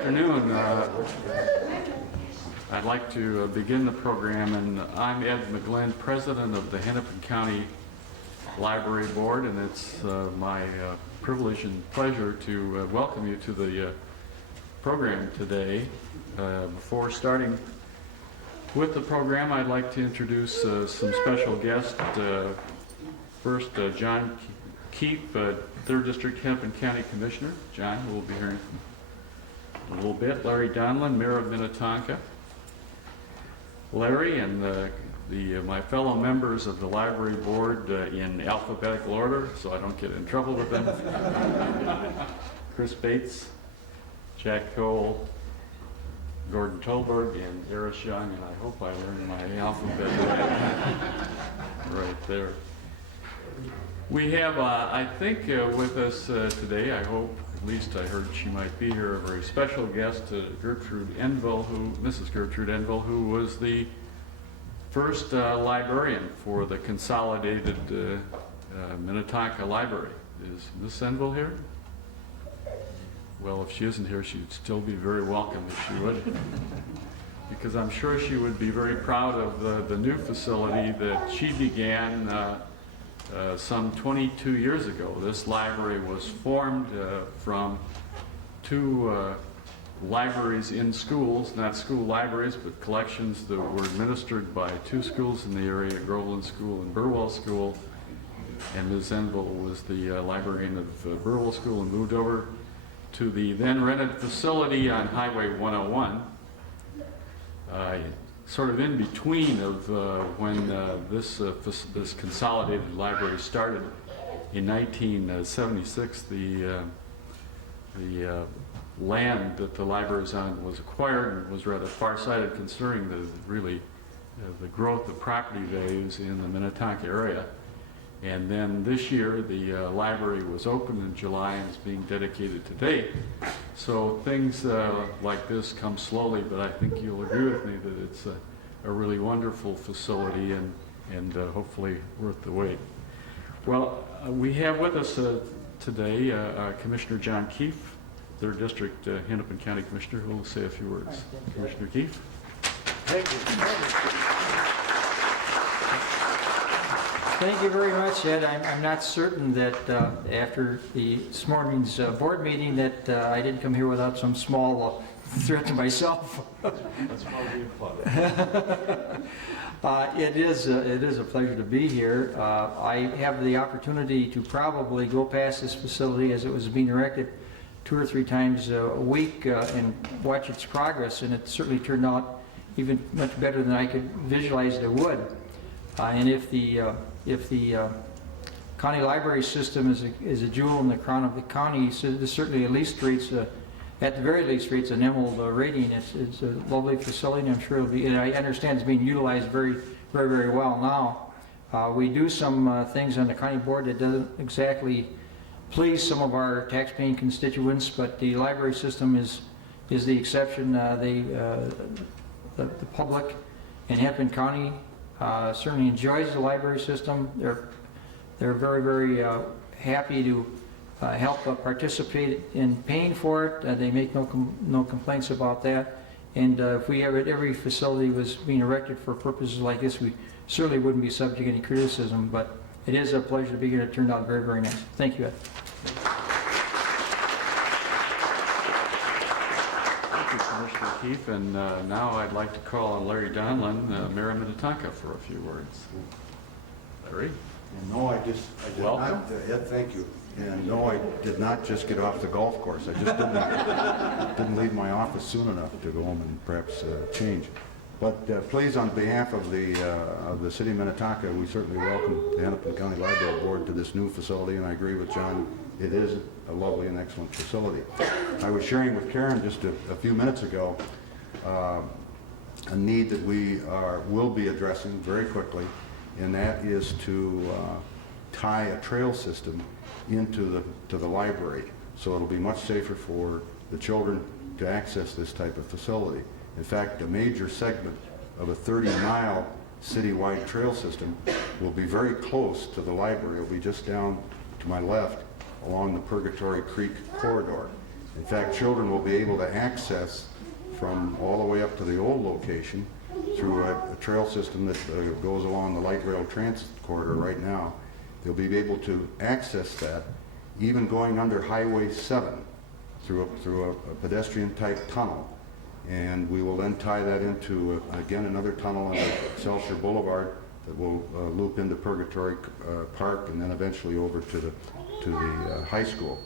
afternoon. I'd like to begin the program, and I'm Ed McGlynn, President of the Hennepin County Library Board, and it's my privilege and pleasure to welcome you to the program today. Before starting with the program, I'd like to introduce some special guests. First, John Keefe, 3rd District Hennepin County Commissioner. John, who we'll be hearing from a little bit. Larry Donlin, Mayor of Minnetonka. Larry and my fellow members of the Library Board in alphabetical order, so I don't get in trouble with them. Chris Bates, Jack Cole, Gordon Tolberg, and Eris Young, and I hope I learned my alphabet right there. We have, I think, with us today, I hope, at least I heard she might be here, a very special guest, Gertrude Envill, Mrs. Gertrude Envill, who was the first librarian for the consolidated Minnetonka Library. Is Miss Envill here? Well, if she isn't here, she'd still be very welcome if she would, because I'm sure she would be very proud of the new facility that she began some 22 years ago. This library was formed from two libraries in schools, not school libraries, but collections that were administered by two schools in the area, Groveland School and Burwell School. And Ms. Envill was the librarian of Burwell School and moved over to the then rented facility on Highway 101. Sort of in between of when this consolidated library started in 1976, the land that the library is on was acquired and was rather far-sighted considering the growth of property values in the Minnetonka area. And then this year the library was opened in July and is being dedicated today. So things like this come slowly, but I think you'll agree with me that it's a really wonderful facility and hopefully worth the wait. Well, we have with us today Commissioner John Keefe, 3rd District Hennepin County Commissioner, who will say a few words. Commissioner Keefe. Thank you. Thank you very much, Ed. I'm not certain that after this morning's board meeting that I didn't come here without some small threat to myself. That's probably It is a pleasure to be here. I have the opportunity to probably go past this facility as it was being erected 2 or 3 times a week and watch its progress, and it certainly turned out even much better than I could visualize it would. And if the county library system is a jewel in the crown of the county, so this certainly at the very least rates an emerald rating. It's a lovely facility, and I'm sure it'll be, and I understand it's being utilized very, very, very well now. We do some things on the county board that doesn't exactly please some of our tax-paying constituents, but the library system is the exception. The public in Hennepin County certainly enjoys the library system. They're very, very happy to help participate in paying for it. They make no complaints about that. And if we have every facility was being erected for purposes like this, we certainly wouldn't be subject to any criticism. But it is a pleasure to be here. It turned out very, very nice. Thank you, Ed. Thank you, Commissioner Keefe. And now I'd like to call on Larry Donlin, Mayor of Minnetonka, for a few words. Larry? And no, I did Welcome. not, Ed, thank you. And no, I did not just get off the golf course. I just didn't leave my office soon enough to go home and perhaps change. But please, on behalf of the City of Minnetonka, we certainly welcome the Hennepin County Library Board to this new facility, and I agree with John, it is a lovely and excellent facility. I was sharing with Karen just a few minutes ago a need that we will be addressing very quickly, and that is to tie a trail system into the library, so it'll be much safer for the children to access this type of facility. In fact, a major segment of a 30-mile citywide trail system will be very close to the library. It'll be just down to my left along the Purgatory Creek corridor. In fact, children will be able to access from all the way up to the old location through a trail system that goes along the light rail transit corridor right now. They'll be able to access that even going under Highway 7 through a pedestrian-type tunnel. And we will then tie that into, again, another tunnel on Seltzer Boulevard that will loop into Purgatory Park and then eventually over to the high school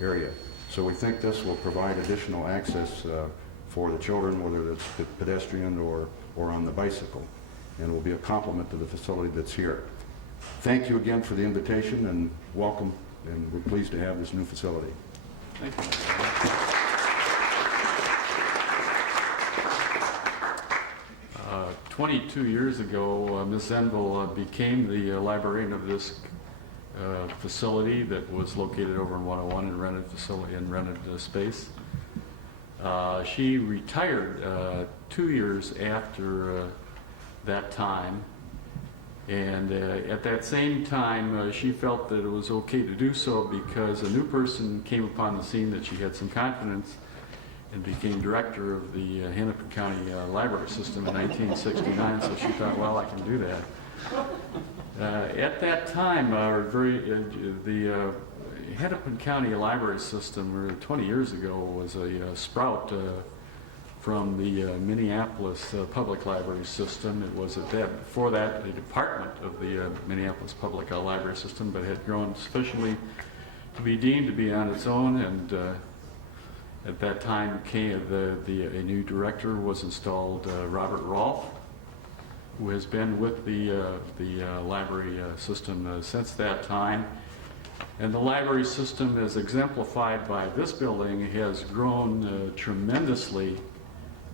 area. So we think this will provide additional access for the children, whether it's pedestrian or on the bicycle, and will be a complement to the facility that's here. Thank you again for the invitation and welcome, and we're pleased to have this new facility. Thank you. 22 years ago, Ms. Envill became the librarian of this facility that was located over in 101 in rented space. She retired 2 years after that time, and at that same time she felt that it was okay to do so because a new person came upon the scene that she had some confidence and became director of the Hennepin County Library System in 1969, so she thought, well, I can do that. At that time, the Hennepin County Library System, 20 years ago, was a sprout from the Minneapolis Public Library System. It was before that a department of the Minneapolis Public Library System, but had grown sufficiently to be deemed to be on its own, and at that time a new director was installed, Robert Rohlf, who has been with the library system since that time. And the library system, as exemplified by this building, has grown tremendously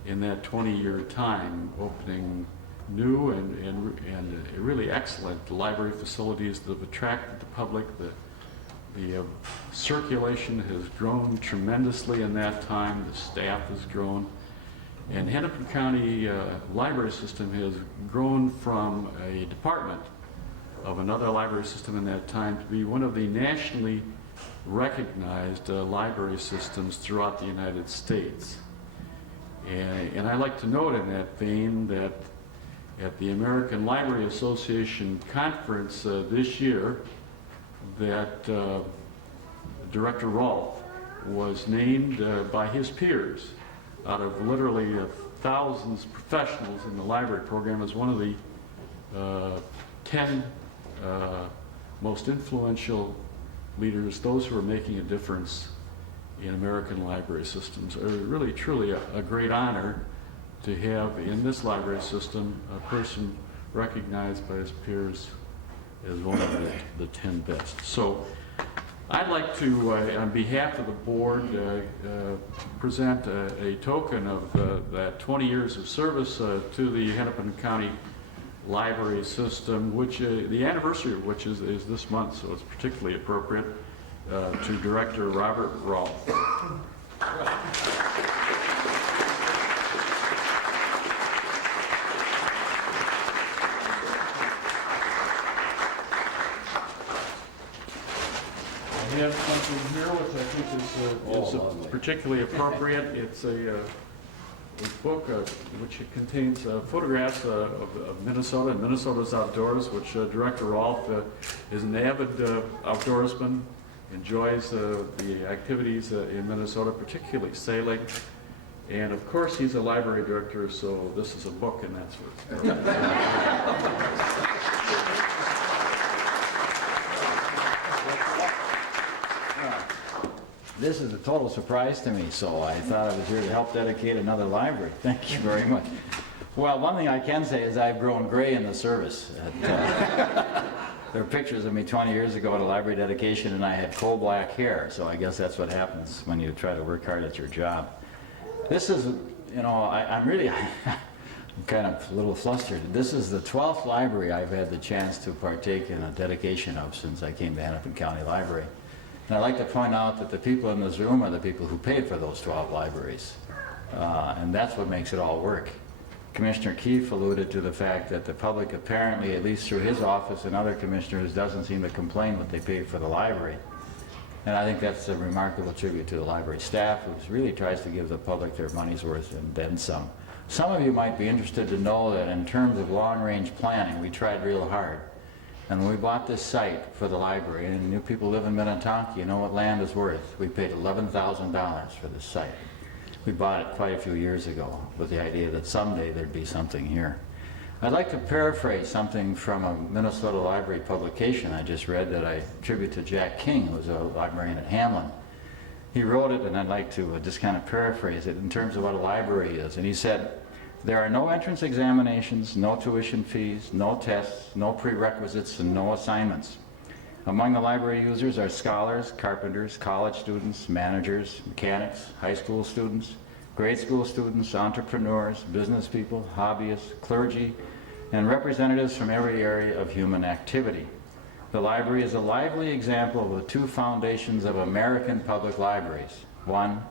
in that 20-year time, opening new and really excellent library facilities that have attracted the public. The circulation has grown tremendously in that time. The staff has grown. And Hennepin County Library System has grown from a department of another library system in that time to be one of the nationally recognized library systems throughout the United States. And I like to note in that vein that at the American Library Association conference this year, that Director Rohlf was named by his peers out of literally thousands of professionals in the library program as one of the 10 most influential leaders, those who are making a difference in American library systems. Really, truly a great honor to have in this library system a person recognized by his peers as one of the 10 best. So I'd like to, on behalf of the board, present a token of that 20 years of service to the Hennepin County Library System, which the anniversary of which is this month, so it's particularly appropriate, to Director Robert Rohlf. I have something here which I think is particularly appropriate. It's a book which contains photographs of Minnesota and Minnesota's outdoors, which Director Rohlf is an avid outdoorsman, enjoys the activities in Minnesota, particularly sailing. And of course, he's a library director, so this is a book, and that's what. This is a total surprise to me, so I thought I was here to help dedicate another library. Thank you very much. Well, one thing I can say is I've grown gray in the service. There are pictures of me 20 years ago at a library dedication, and I had coal black hair, so I guess that's what happens when you try to work hard at your job. This is, you know, I'm really I'm kind of a little flustered. This is the 12th library I've had the chance to partake in a dedication of since I came to Hennepin County Library. And I'd like to point out that the people in this room are the people who paid for those 12 libraries. And that's what makes it all work. Commissioner Keefe alluded to the fact that the public apparently, at least through his office and other commissioners, doesn't seem to complain what they paid for the library. And I think that's a remarkable tribute to the library staff, who really tries to give the public their money's worth and then some. Some of you might be interested to know that in terms of long-range planning, we tried real hard. And when we bought this site for the library, and you people live in Minnetonka, you know what land is worth. We paid $11,000 for this site. We bought it quite a few years ago with the idea that someday there'd be something here. I'd like to paraphrase something from a Minnesota library publication I just read that I attribute to Jack King, who was a librarian at Hamlin. He wrote it, and I'd like to just kind of paraphrase it in terms of what a library is. And he said, "There are no entrance examinations, no tuition fees, no tests, no prerequisites, and no assignments. Among the library users are scholars, carpenters, college students, managers, mechanics, high school students, grade school students, entrepreneurs, business people, hobbyists, clergy, and representatives from every area of human activity. The library is a lively example of the two foundations of American public libraries. One,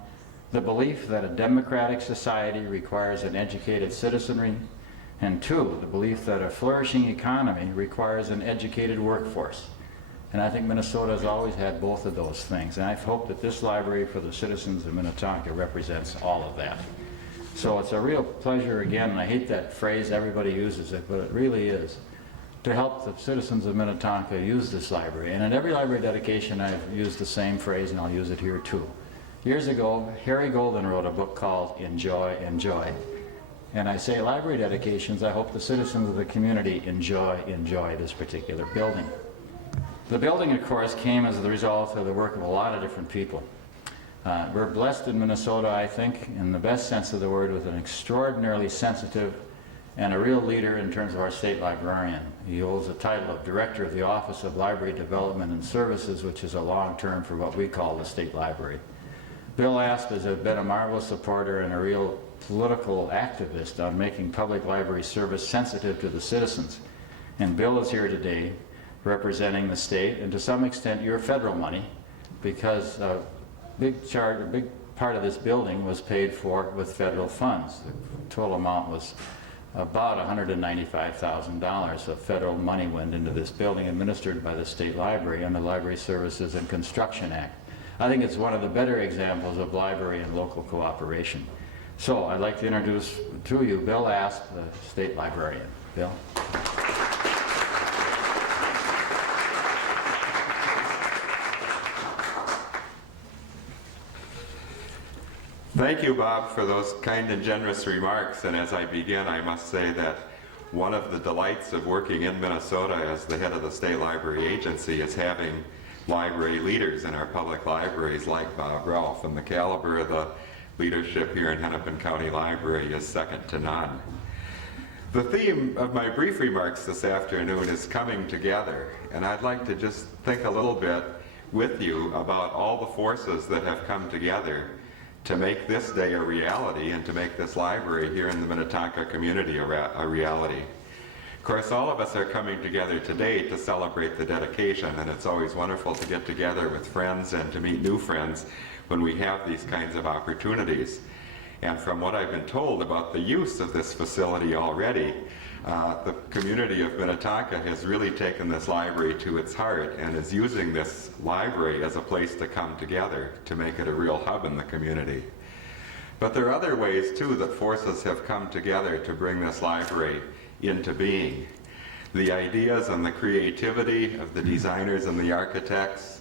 the belief that a democratic society requires an educated citizenry, and two, the belief that a flourishing economy requires an educated workforce." And I think Minnesota has always had both of those things. And I hope that this library for the citizens of Minnetonka represents all of that. So it's a real pleasure again, and I hate that phrase, everybody uses it, but it really is, to help the citizens of Minnetonka use this library. And at every library dedication I've used the same phrase, and I'll use it here too. Years ago, Harry Golden wrote a book called Enjoy, Enjoy. And I say library dedications, I hope the citizens of the community enjoy this particular building. The building, of course, came as the result of the work of a lot of different people. We're blessed in Minnesota, I think, in the best sense of the word, with an extraordinarily sensitive and a real leader in terms of our state librarian. He holds the title of Director of the Office of Library Development and Services, which is a long term for what we call the state library. Bill Asp has been a marvelous supporter and a real political activist on making public library service sensitive to the citizens. And Bill is here today representing the state, and to some extent your federal money, because a big part of this building was paid for with federal funds. The total amount was about $195,000 of federal money went into this building, administered by the state library under the Library Services and Construction Act. I think it's one of the better examples of library and local cooperation. So I'd like to introduce to you Bill Asp, the state librarian. Bill? Thank you, Bob, for those kind and generous remarks. And as I begin, I must say that one of the delights of working in Minnesota as the head of the State Library Agency is having library leaders in our public libraries like Bob Rohlf. And the caliber of the leadership here in Hennepin County Library is second to none. The theme of my brief remarks this afternoon is coming together. And I'd like to just think a little bit with you about all the forces that have come together to make this day a reality and to make this library here in the Minnetonka community a reality. Of course, all of us are coming together today to celebrate the dedication, and it's always wonderful to get together with friends and to meet new friends when we have these kinds of opportunities. And from what I've been told about the use of this facility already, the community of Minnetonka has really taken this library to its heart and is using this library as a place to come together to make it a real hub in the community. But there are other ways too that forces have come together to bring this library into being. The ideas and the creativity of the designers and the architects,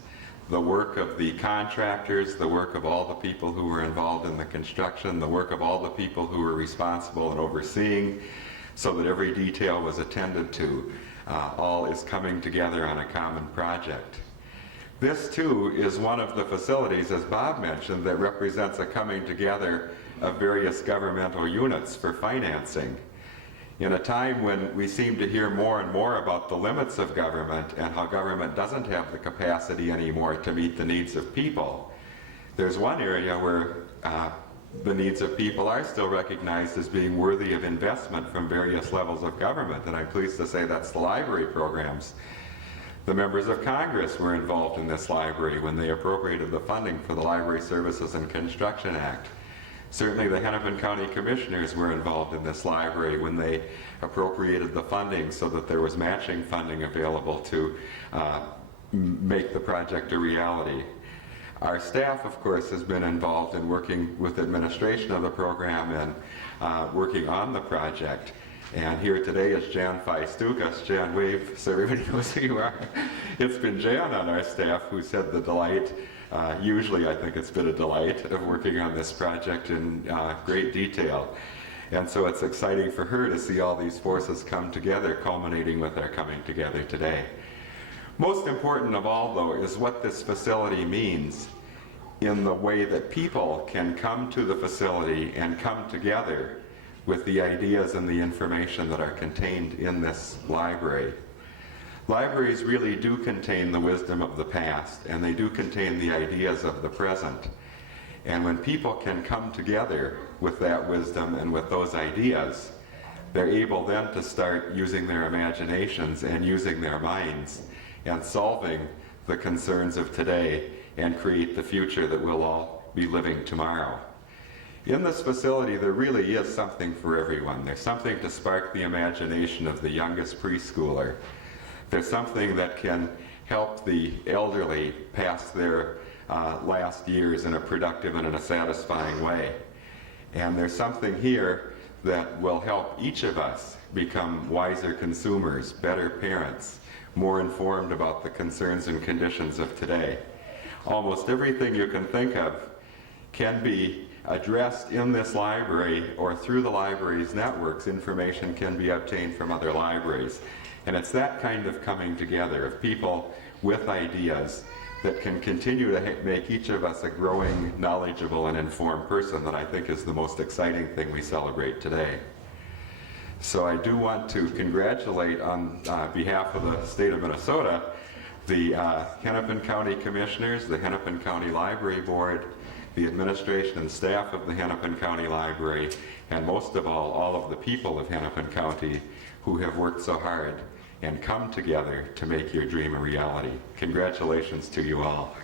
the work of the contractors, the work of all the people who were involved in the construction, the work of all the people who were responsible and overseeing so that every detail was attended to, all is coming together on a common project. This too is one of the facilities, as Bob mentioned, that represents a coming together of various governmental units for financing. In a time when we seem to hear more and more about the limits of government and how government doesn't have the capacity anymore to meet the needs of people, there's one area where the needs of people are still recognized as being worthy of investment from various levels of government, and I'm pleased to say that's the library programs. The members of Congress were involved in this library when they appropriated the funding for the Library Services and Construction Act. Certainly the Hennepin County Commissioners were involved in this library when they appropriated the funding so that there was matching funding available to make the project a reality. Our staff, of course, has been involved in working with administration of the program and working on the project. And here today is Jan Feistukas. Jan, wave so everybody knows who you are. It's been Jan on our staff who's had the delight, usually I think it's been a delight, of working on this project in great detail. And so it's exciting for her to see all these forces come together, culminating with our coming together today. Most important of all, though, is what this facility means in the way that people can come to the facility and come together with the ideas and the information that are contained in this library. Libraries really do contain the wisdom of the past, and they do contain the ideas of the present. And when people can come together with that wisdom and with those ideas, they're able then to start using their imaginations and using their minds and solving the concerns of today and create the future that we'll all be living tomorrow. In this facility, there really is something for everyone. There's something to spark the imagination of the youngest preschooler. There's something that can help the elderly pass their last years in a productive and in a satisfying way. And there's something here that will help each of us become wiser consumers, better parents, more informed about the concerns and conditions of today. Almost everything you can think of can be addressed in this library or through the library's networks. Information can be obtained from other libraries. And it's that kind of coming together of people with ideas that can continue to make each of us a growing, knowledgeable, and informed person that I think is the most exciting thing we celebrate today. So I do want to congratulate on behalf of the state of Minnesota, the Hennepin County Commissioners, the Hennepin County Library Board, the administration and staff of the Hennepin County Library, and most of all of the people of Hennepin County who have worked so hard and come together to make your dream a reality. Congratulations to you all.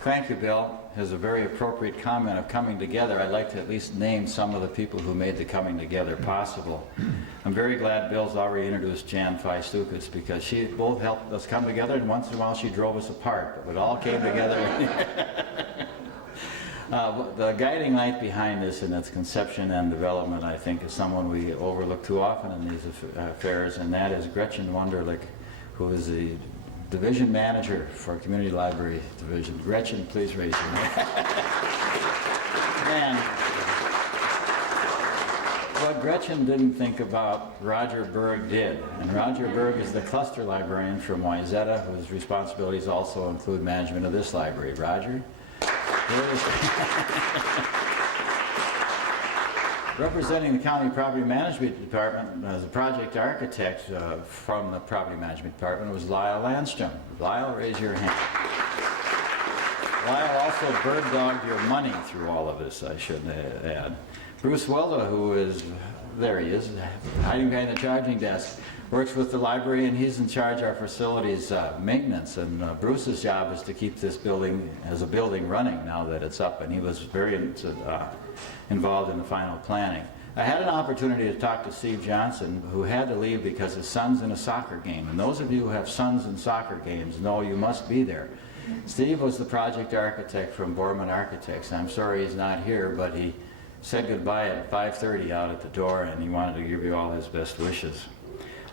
Thank you, Bill. As a very appropriate comment of coming together, I'd like to at least name some of the people who made the coming together possible. I'm very glad Bill's already introduced Jan Feistukas because she both helped us come together, and once in a while she drove us apart, but it all came together. The guiding light behind this in its conception and development, I think, is someone we overlook too often in these affairs, and that is Gretchen Wunderlich, who is the Division Manager for Community Library Division. Gretchen, please raise your hand. And what Gretchen didn't think about, Roger Burg did. And Roger Burg is the cluster librarian from Wayzata, whose responsibilities also include management of this library. Roger? Representing the County Property Management Department as a project architect from the Property Management Department was Lyle Landstrom. Lyle, raise your hand. Lyle also bird-dogged your money through all of this, I should add. Bruce Welda, who is, there he is, hiding behind the charging desk, works with the library, and he's in charge of our facilities maintenance. And Bruce's job is to keep this building as a building running now that it's up, and he was very involved in the final planning. I had an opportunity to talk to Steve Johnson, who had to leave because his son's in a soccer game. And those of you who have sons in soccer games know you must be there. Steve was the project architect from Borman Architects. I'm sorry he's not here, but he said goodbye at 5:30 out at the door, and he wanted to give you all his best wishes.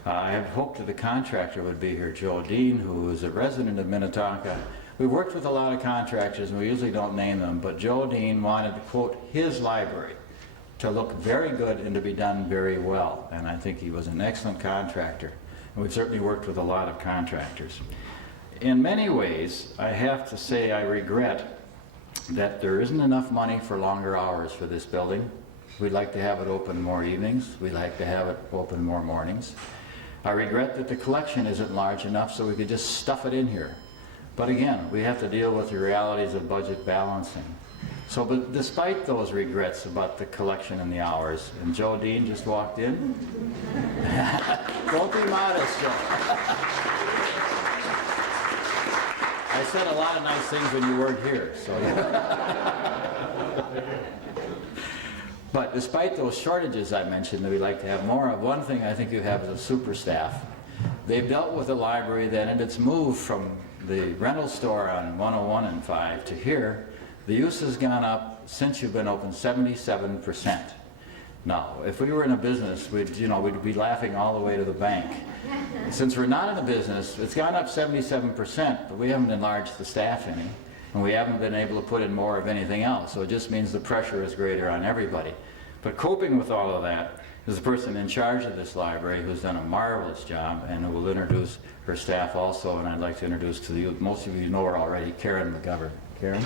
I had hoped that the contractor would be here, Joe Dean, who is a resident of Minnetonka. We worked with a lot of contractors, and we usually don't name them, but Joe Dean wanted to quote his library to look very good and to be done very well. And I think he was an excellent contractor. And we've certainly worked with a lot of contractors. In many ways, I have to say I regret that there isn't enough money for longer hours for this building. We'd like to have it open more evenings. We'd like to have it open more mornings. I regret that the collection isn't large enough so we could just stuff it in here. But again, we have to deal with the realities of budget balancing. So, but despite those regrets about the collection and the hours, and Joe Dean just walked in. Don't be modest, Joe. I said a lot of nice things when you weren't here, so. But despite those shortages I mentioned that we'd like to have more of, one thing I think you have is a super staff. they've dealt with the library then, and it's moved from the rental store on 101 and 5 to here. The use has gone up since you've been open 77%. Now, if we were in a business, we'd be laughing all the way to the bank. Since we're not in a business, it's gone up 77%, but we haven't enlarged the staff any, and we haven't been able to put in more of anything else. So it just means the pressure is greater on everybody. But coping with all of that is the person in charge of this library who's done a marvelous job and who will introduce her staff also. And I'd like to introduce to you, most of you know her already, Karen McGovern. Karen?